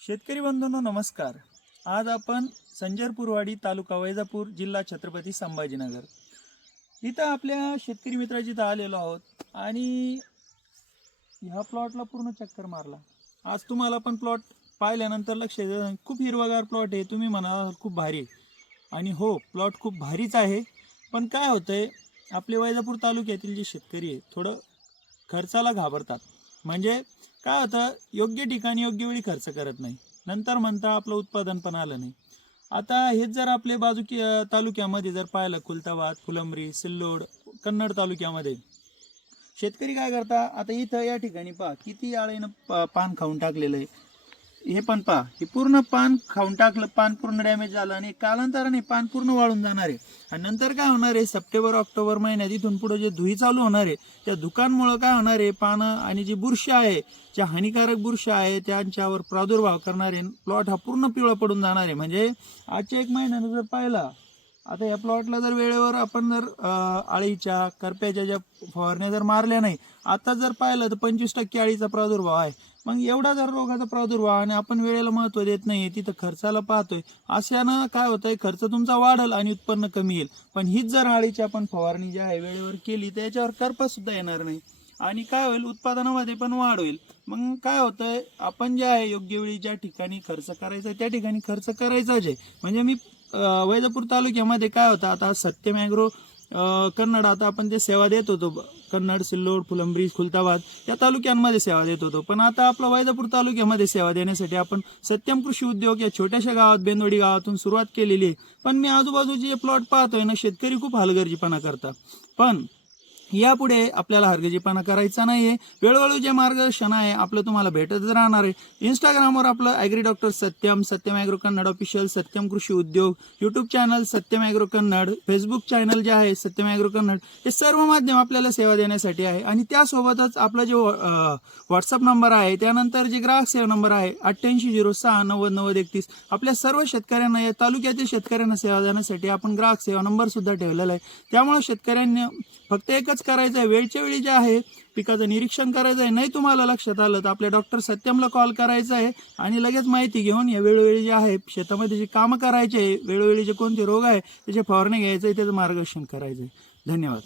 शेतकरी बंधूंनो नमस्कार. आज आपण संजरपूरवाडी तालुका वैजापूर जिल्हा छत्रपती संभाजीनगर. इथं आपल्या शेतकरी मित्राची इथं आलेलो आहोत आणि ह्या प्लॉटला पूर्ण चक्कर मारला. आज तुम्हाला पण प्लॉट पाहिल्यानंतर लक्ष खूप हिरवागार प्लॉट आहे. तुम्ही म्हणाल खूप भारी आहे. आणि हो प्लॉट खूप भारीच आहे. पण काय होतं आहे आपले वैजापूर तालुक्यातील जे शेतकरी आहे थोडं खर्चाला घाबरतात. म्हणजे काय होतं योग्य ठिकाणी योग्य वेळी खर्च करत नाही? नंतर म्हणता आपलं उत्पादन पण आलं नाही. आता हेच जर आपले बाजू तालुक्यामध्ये जर पाहिलं खुलताबाद फुलंबरी सिल्लोड कन्नड तालुक्यामध्ये शेतकरी काय करता? आता इथं या ठिकाणी पहा किती आळेनं पान खाऊन टाकलेलं आहे. हे पण पहा हे पूर्ण पान खाऊन टाकलं पान पूर्ण डॅमेज झालं आणि कालांतराने पान पूर्ण वाळून जाणार आहे. आणि नंतर काय होणार आहे? सप्टेंबर ऑक्टोबर महिन्यात इथून पुढे जे धुई चालू होणार आहे त्या धुकांमुळं काय होणार आहे? पानं आणि जी बुरशी आहे ज्या हानिकारक बुरशी आहे त्यांच्यावर प्रादुर्भाव करणारे प्लॉट हा पूर्ण पिवळा पडून जाणार आहे. म्हणजे आजच्या एक महिन्यानं जर पाहिला आता या प्लॉटला जर वेळेवर आपण जर अळीच्या आळीच्या करप्याच्या ज्या फवारण्या जर मारल्या नाही आता जर पाहिलं तर पंचवीस टक्के आळीचा प्रादुर्भाव आहे. मग एवढा जर रोगाचा प्रादुर्भाव आणि आपण वेळेला महत्त्व देत नाही तिथं खर्चाला पाहतोय अशानं काय होतंय खर्च तुमचा वाढल आणि उत्पन्न कमी येईल. पण हीच जर आळीची आपण फवारणी जी आहे वेळेवर केली तर याच्यावर करपा सुद्धा येणार नाही. आणि काय होईल उत्पादनामध्ये पण वाढ होईल. मग काय होतंय आपण जे आहे योग्य वेळी ज्या ठिकाणी खर्च करायचा आहे, त्या ठिकाणी खर्च करायचाच आहे म्हणजे मी वैजापूर तालुक्यामध्ये काय होतं? आता सत्यम ॲग्रो कन्नड आता आपण ते सेवा देत होतो कन्नड सिल्लोड फुलंब्री खुलताबाद या तालुक्यांमध्ये सेवा देत होतो. पण आता आपला वैजापूर तालुक्यामध्ये सेवा देण्यासाठी आपण सत्यम कृषी उद्योग या छोट्याशा गावात बेंदोडी गावातून सुरुवात केलेली आहे. पण मी आजूबाजूचे जे प्लॉट पाहतोय ना शेतकरी खूप हलगर्जीपणा करतात. पण यापुढे आपल्याला हरगजीपणा करायचा नाही आहे वेळोवेळी जे मार्गदर्शन आहे आपलं तुम्हाला भेटत राहणार आहे. इंस्टाग्रामवर आपलं agri doctor Satyam Satyam agro Kannad official Satyam Krishi Udyog YouTube channel Satyam agro Kannad Facebook channel जे आहे सत्यम ॲग्रो कन्नड हे सर्व माध्यम आपल्याला सेवा देण्यासाठी आहे. आणि त्यासोबतच आपला जो व्हॉट्सअप नंबर आहे त्यानंतर जे ग्राहक सेवा नंबर आहे अठ्ठ्याऐंशी झिरो सहा नव्वद नव्वद एकतीस आपल्या सर्व शेतकऱ्यांना या तालुक्यातील शेतकऱ्यांना सेवा देण्यासाठी आपण ग्राहक सेवा नंबर सुद्धा ठेवलेला आहे. त्यामुळे शेतकऱ्यांनी फक्त एकच करायचं आहे. वेळच्या वेळी जे आहे पिकाचं निरीक्षण करायचं आहे. नाही तुम्हाला लक्षात आलं तर आपल्या डॉक्टर सत्यमला कॉल करायचा आहे आणि लगेच माहिती घेऊन या वेळोवेळी जे आहे शेतामध्ये जे कामं करायचे आहे वेळोवेळी जे कोणते रोग आहे त्याचे फवारणी घ्यायचं आहे त्याचं मार्गदर्शन करायचं आहे. धन्यवाद.